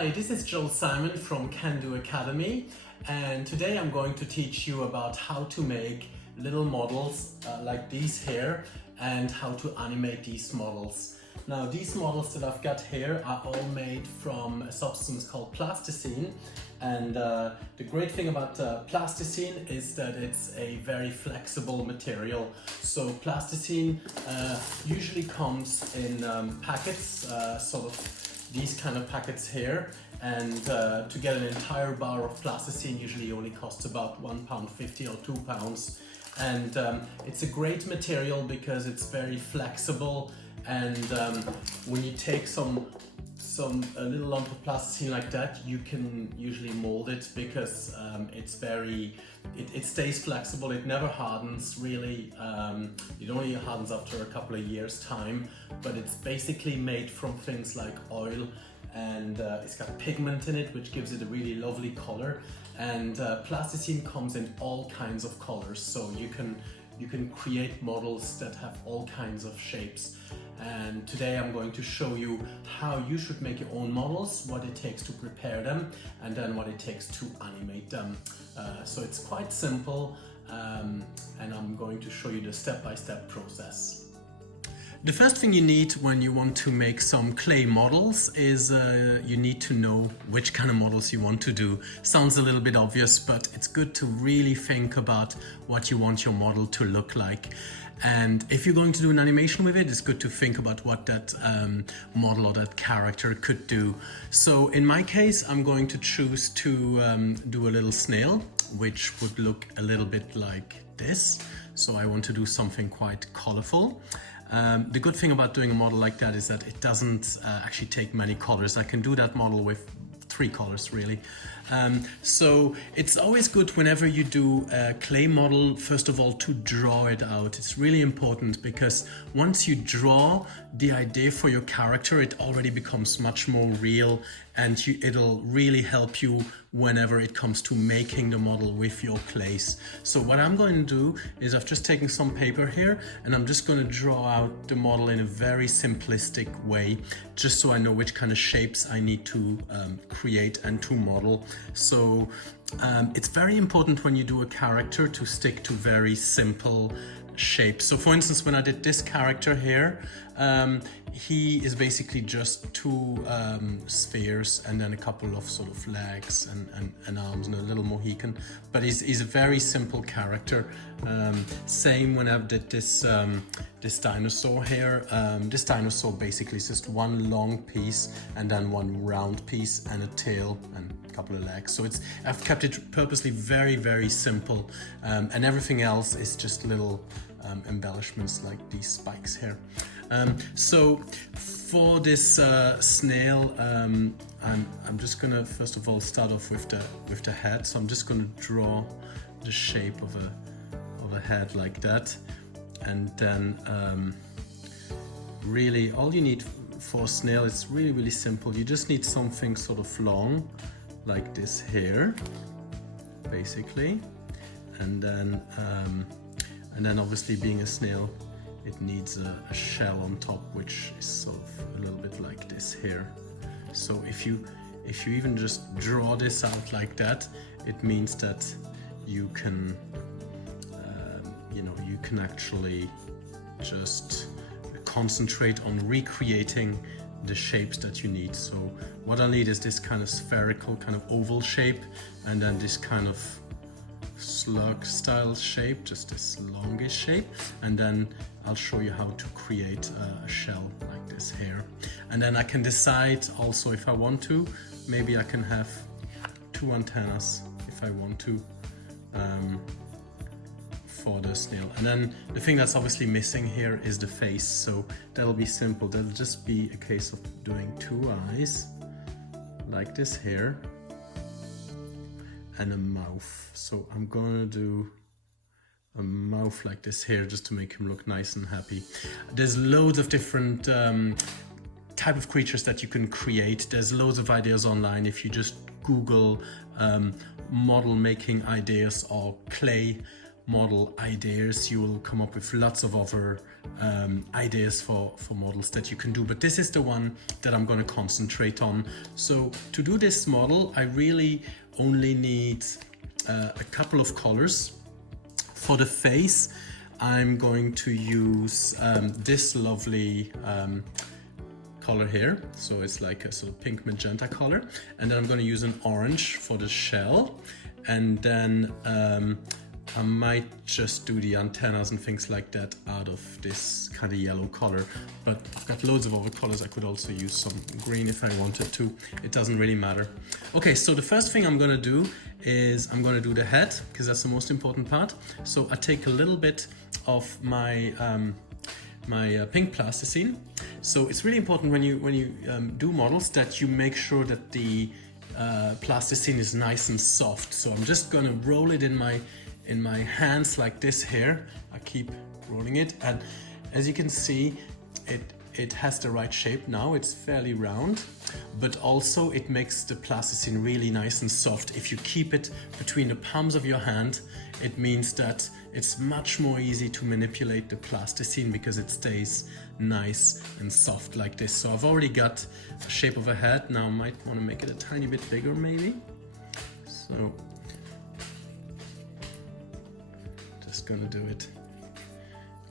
Hi, this is Joel Simon from Can Do Academy, and today I'm going to teach you about how to make little models like these here and how to animate these models. Now, these models that I've got here are all made from a substance called plasticine, and the great thing about plasticine is that it's a very flexible material. So plasticine usually comes in packets, sort of these kind of packets here, and to get an entire bar of plasticine usually only costs about £1.50 or £2, and it's a great material because it's very flexible, and when you take a little lump of plasticine like that, you can usually mold it because it stays flexible. It never hardens really. It only hardens after a couple of years time, but it's basically made from things like oil, and it's got pigment in it which gives it a really lovely color, and plasticine comes in all kinds of colors, so you can create models that have all kinds of shapes. And today I'm going to show you how you should make your own models, what it takes to prepare them, and then what it takes to animate them. So it's quite simple, and I'm going to show you the step-by-step process. The first thing you need when you want to make some clay models is you need to know which kind of models you want to do. Sounds a little bit obvious, but it's good to really think about what you want your model to look like. And if you're going to do an animation with it, it's good to think about what that model or that character could do. So in my case, I'm going to choose to do a little snail, which would look a little bit like this. So I want to do something quite colorful. The good thing about doing a model like that is that it doesn't actually take many colors. I can do that model with 3 colors really. So it's always good whenever you do a clay model, first of all, to draw it out. It's really important because once you draw the idea for your character, it already becomes much more real, and it'll really help you whenever it comes to making the model with your clays. So what I'm going to do is I've just taken some paper here, and I'm just going to draw out the model in a very simplistic way, just so I know which kind of shapes I need to create and to model. So it's very important when you do a character to stick to very simple shapes. So for instance, when I did this character here, he is basically just 2 spheres and then a couple of sort of legs and arms and a little Mohican, but he's a very simple character. Same when I did this dinosaur here. This dinosaur basically is just one long piece and then one round piece and a tail and a couple of legs. So I've kept it purposely very, very simple, and everything else is just little embellishments like these spikes here. So for this snail, I'm just gonna first of all start off with the head. So I'm just gonna draw the shape of a head like that, and then really all you need for a snail is really, really simple. You just need something sort of long like this here, basically, and then obviously being a snail, it needs a shell on top, which is sort of a little bit like this here. So if you even just draw this out like that, it means that you can you can actually just concentrate on recreating the shapes that you need. So what I need is this kind of spherical, kind of oval shape, and then this kind of slug style shape, just this longish shape, and then I'll show you how to create a shell like this here. And then I can decide also if I want to, maybe I can have 2 antennas if I want to, for the snail. And then the thing that's obviously missing here is the face, so that'll be simple. That'll just be a case of doing 2 eyes like this here and a mouth. So I'm gonna do a mouth like this here just to make him look nice and happy. There's loads of different type of creatures that you can create. There's loads of ideas online. If you just Google model making ideas or clay model ideas, you will come up with lots of other ideas for models that you can do, but this is the one that I'm going to concentrate on. So to do this model, I really only need a couple of colors. For the face, I'm going to use this lovely color here, so it's like a sort of pink magenta color, and then I'm going to use an orange for the shell, and then I might just do the antennas and things like that out of this kind of yellow color, but I've got loads of other colors. I could also use some green if I wanted to. It doesn't really matter. Okay, so the first thing I'm going to do is I'm going to do the head, because that's the most important part. So I take a little bit of my pink plasticine. So it's really important when you do models that you make sure that the plasticine is nice and soft. So I'm just going to roll it in my hands like this here. I keep rolling it, and as you can see, it has the right shape now. It's fairly round, but also it makes the plasticine really nice and soft. If you keep it between the palms of your hand, it means that it's much more easy to manipulate the plasticine because it stays nice and soft like this. So I've already got a shape of a head. Now I might want to make it a tiny bit bigger maybe. So just gonna do it.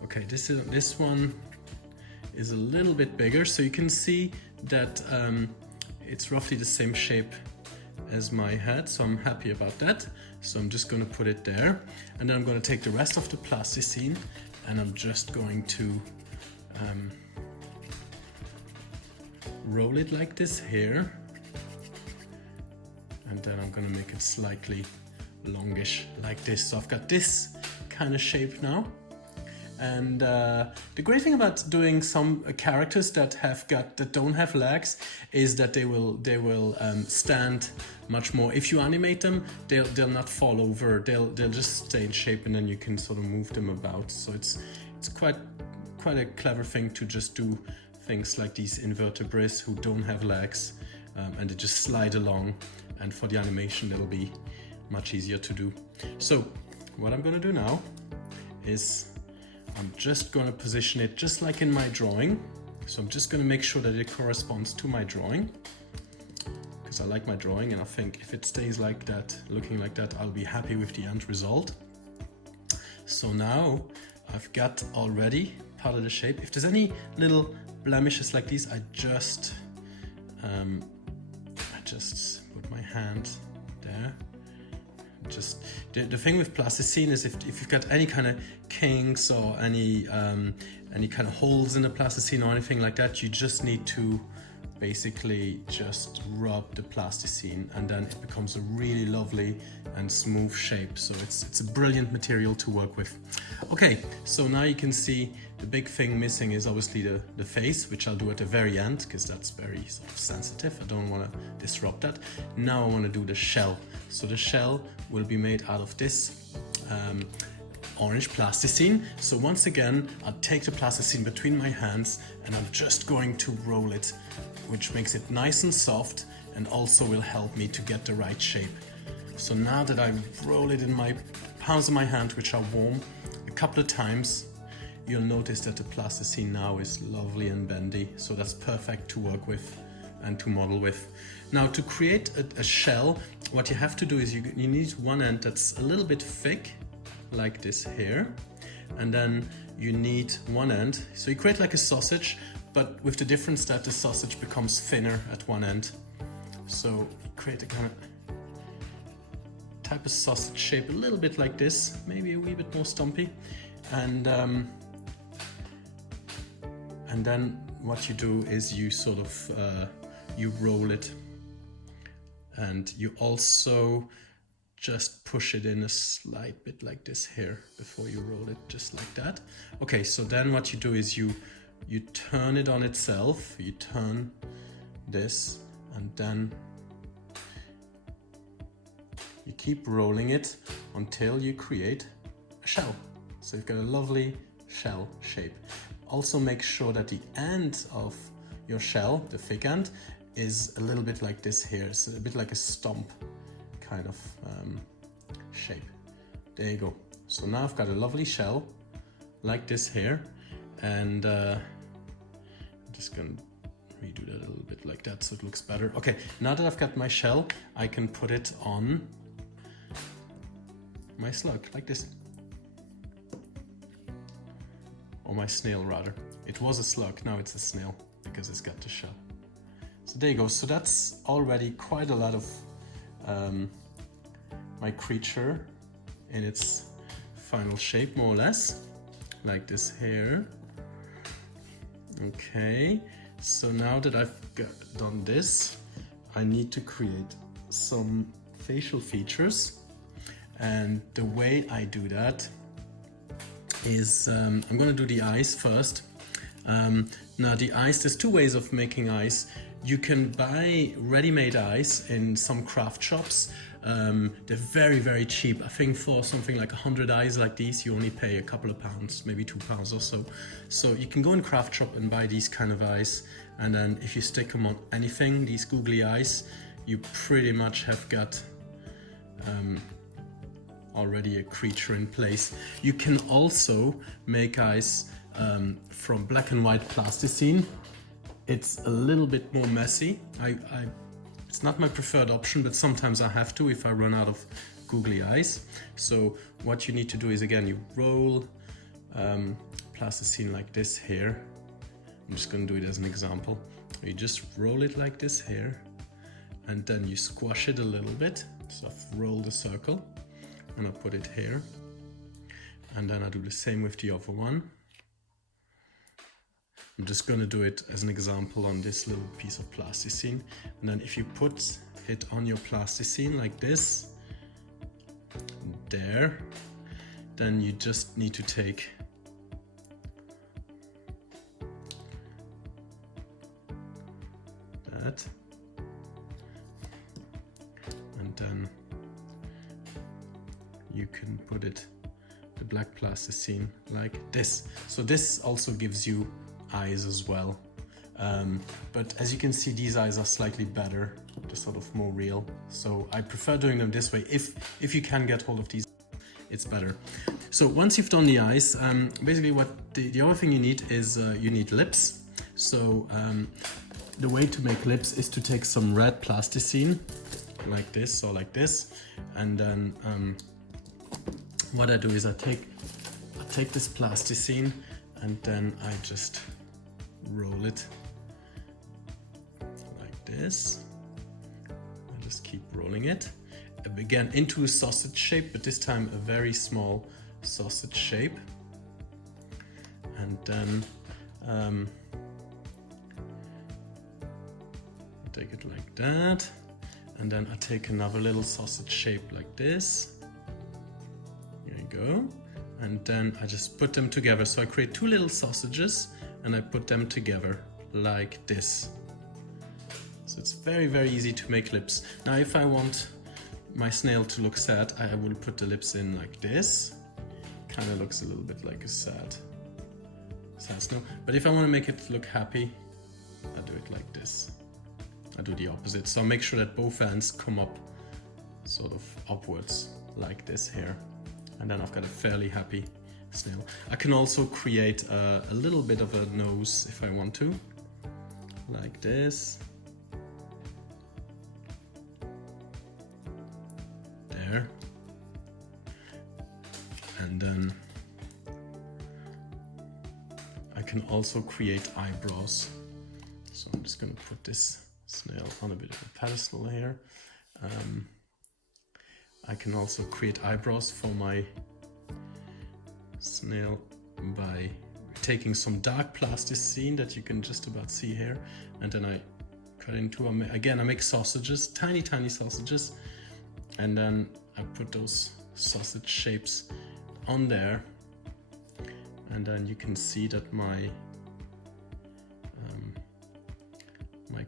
Okay, this one is a little bit bigger, so you can see that it's roughly the same shape as my head, so I'm happy about that. So I'm just going to put it there, and then I'm going to take the rest of the plasticine and I'm just going to roll it like this here, and then I'm going to make it slightly longish like this. So I've got this kind of shape now. And the great thing about doing some characters that don't have legs is that they will stand much more. If you animate them, they'll not fall over. They'll just stay in shape, and then you can sort of move them about. So it's quite a clever thing to just do things like these invertebrates who don't have legs, and they just slide along. And for the animation, it'll be much easier to do. So what I'm going to do now is I'm just going to position it just like in my drawing. So I'm just going to make sure that it corresponds to my drawing, because I like my drawing, and I think if it stays like that, looking like that, I'll be happy with the end result. So now I've got already part of the shape. If there's any little blemishes like these, I just put my hand there. Just the thing with plasticine is if you've got any kind of kinks or any kind of holes in the plasticine or anything like that, you just need to basically just rub the plasticine, and then it becomes a really lovely and smooth shape. So it's a brilliant material to work with. Okay, so now you can see the big thing missing is obviously the face, which I'll do at the very end because that's very sort of sensitive. I don't want to disrupt that. Now I want to do the shell. So the shell will be made out of this orange plasticine. So once again, I'll take the plasticine between my hands and I'm just going to roll it, which makes it nice and soft and also will help me to get the right shape. So now that I roll it in my palms of my hand, which are warm, a couple of times, you'll notice that the plasticine now is lovely and bendy. So that's perfect to work with and to model with. Now to create a shell, what you have to do is you need one end that's a little bit thick, like this here, and then you need one end. So you create like a sausage, but with the difference that the sausage becomes thinner at one end. So you create a kind of type of sausage shape, a little bit like this, maybe a wee bit more stumpy, and then what you do is you sort of you roll it, and you also just push it in a slight bit like this here before you roll it, just like that. Okay, so then what you do is you turn it on itself, you turn this, and then you keep rolling it until you create a shell. So you've got a lovely shell shape. Also make sure that the end of your shell, the thick end, is a little bit like this here. It's a bit like a stump kind of shape. There you go. So now I've got a lovely shell like this here, and I'm just gonna redo that a little bit like that so it looks better. Okay, now that I've got my shell, I can put it on my slug like this. Or my snail rather. It was a slug, now it's a snail because it's got the shell. So there you go. So that's already quite a lot of my creature in its final shape, more or less, like this here. Okay, so now that I've done this, I need to create some facial features, and the way I do that is I'm gonna do the eyes first. Now the eyes, there's two ways of making eyes. You can buy ready-made eyes in some craft shops. They're very, very cheap. I think for something like 100 eyes like these, you only pay a couple of pounds, maybe £2 or so. So you can go in craft shop and buy these kind of eyes. And then if you stick them on anything, these googly eyes, you pretty much have got already a creature in place. You can also make eyes from black and white plasticine. It's a little bit more messy. It's not my preferred option, but sometimes I have to if I run out of googly eyes. So what you need to do is, again, you roll plasticine like this here. I'm just going to do it as an example. You just roll it like this here, and then you squash it a little bit. So I've rolled a circle and I put it here, and then I do the same with the other one. I'm just going to do it as an example on this little piece of plasticine. And then if you put it on your plasticine like this, there, then you just need to take that, and then you can put it, the black plasticine, like this. So this also gives you eyes as well, but as you can see, these eyes are slightly better, they're sort of more real, so I prefer doing them this way. If you can get hold of these, it's better. So once you've done the eyes, basically what the other thing you need is you need lips. So the way to make lips is to take some red plasticine like this or like this, and then what I do is I take this plasticine and then I just roll it like this. I just keep rolling it again into a sausage shape, but this time a very small sausage shape. And then take it like that, and then I take another little sausage shape like this. Here you go. And then I just put them together. So I create two little sausages and I put them together like this. So it's very, very easy to make lips. Now if I want my snail to look sad, I will put the lips in like this. Kind of looks a little bit like a sad snail. But if I want to make it look happy, I do it like this. I do the opposite. So I make sure that both ends come up sort of upwards like this here. And then I've got a fairly happy snail. I can also create a little bit of a nose if I want to, like this. There. And then I can also create eyebrows. So I'm just going to put this snail on a bit of a pedestal here. I can also create eyebrows for my snail by taking some dark plasticine that you can just about see here, and then I cut into, again I make sausages, tiny sausages, and then I put those sausage shapes on there, and then you can see that my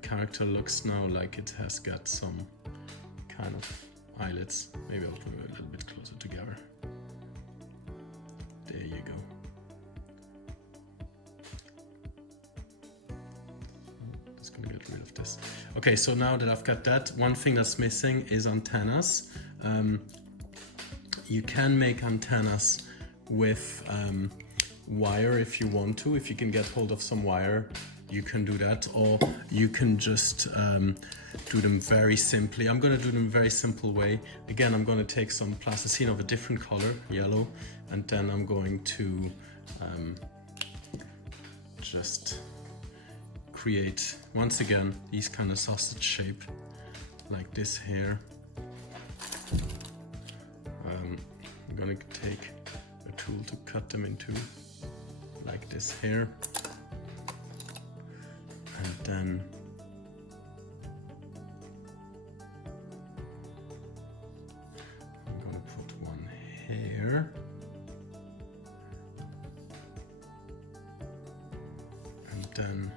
character looks now like it has got some kind of eyelids. Maybe I'll put it a little bit closer together. There you go. Just gonna get rid of this. Okay, so now that I've got that, one thing that's missing is antennas. You can make antennas with wire if you want to. If you can get hold of some wire, you can do that, or you can just do them very simply. I'm going to do them very simple way. Again, I'm going to take some plasticine of a different color, yellow, and then I'm going to just create, once again, these kind of sausage shape, like this here. I'm going to take a tool to cut them into, like this here. And then I'm going to put one here. And then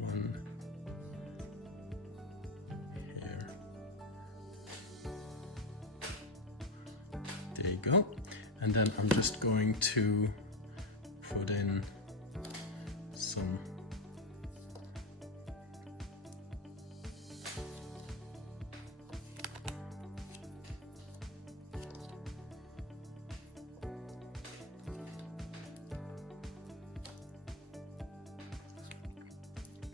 one here. There you go. And then I'm just going to put in some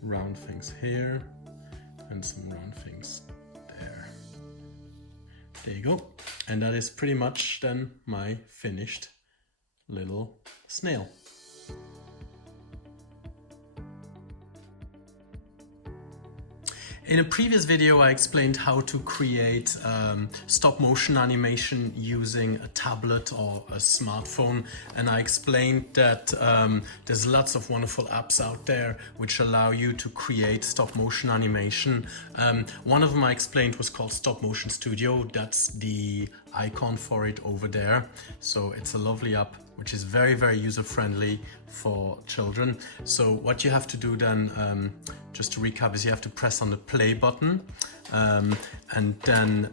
round things here and some round things there. There you go. And that is pretty much then my finished little snail. In a previous video, I explained how to create stop motion animation using a tablet or a smartphone. And I explained that there's lots of wonderful apps out there which allow you to create stop motion animation. One of them I explained was called Stop Motion Studio. That's the icon for it over there. So it's a lovely app which is very, very user-friendly for children. So what you have to do then, just to recap, is you have to press on the play button, and then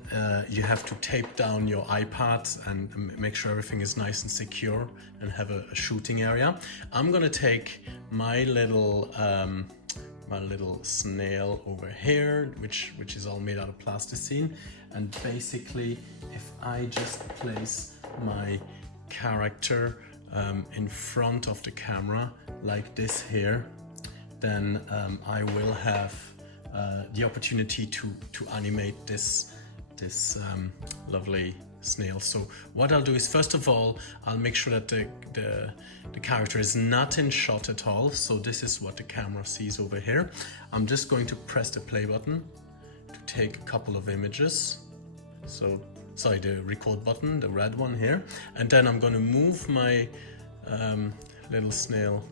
you have to tape down your iPad and make sure everything is nice and secure and have a shooting area. I'm gonna take my little snail over here, which is all made out of plasticine, and basically if I just place my character in front of the camera like this here, then I will have the opportunity to animate this lovely snail. So what I'll do is, first of all, I'll make sure that the character is not in shot at all. So this is what the camera sees over here. I'm just going to press the play button to take a couple of images. So sorry, the record button, the red one here, and then I'm going to move my little snail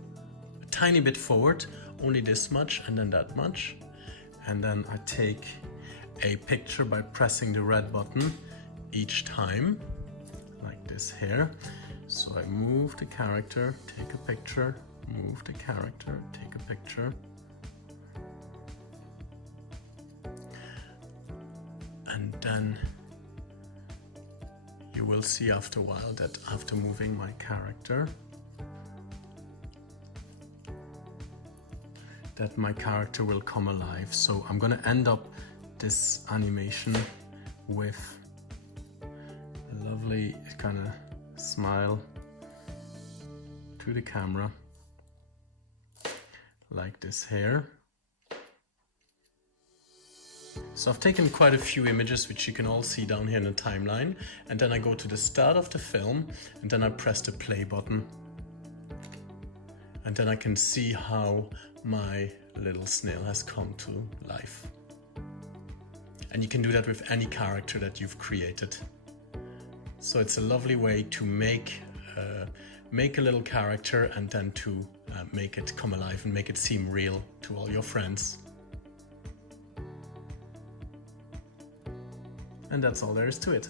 a tiny bit forward, only this much and then that much, and then I take a picture by pressing the red button each time, like this here. So I move the character, take a picture, move the character, take a picture, and then you will see after a while that after moving my character, that my character will come alive. So I'm gonna end up this animation with a lovely kind of smile to the camera, like this here. So I've taken quite a few images, which you can all see down here in the timeline, and then I go to the start of the film, and then I press the play button, and then I can see how my little snail has come to life. And you can do that with any character that you've created. So it's a lovely way to make a little character and then to make it come alive and make it seem real to all your friends. And that's all there is to it.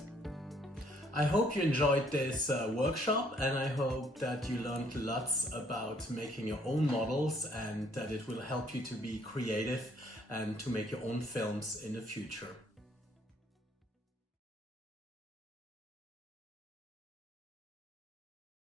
I hope you enjoyed this workshop, and I hope that you learned lots about making your own models and that it will help you to be creative and to make your own films in the future.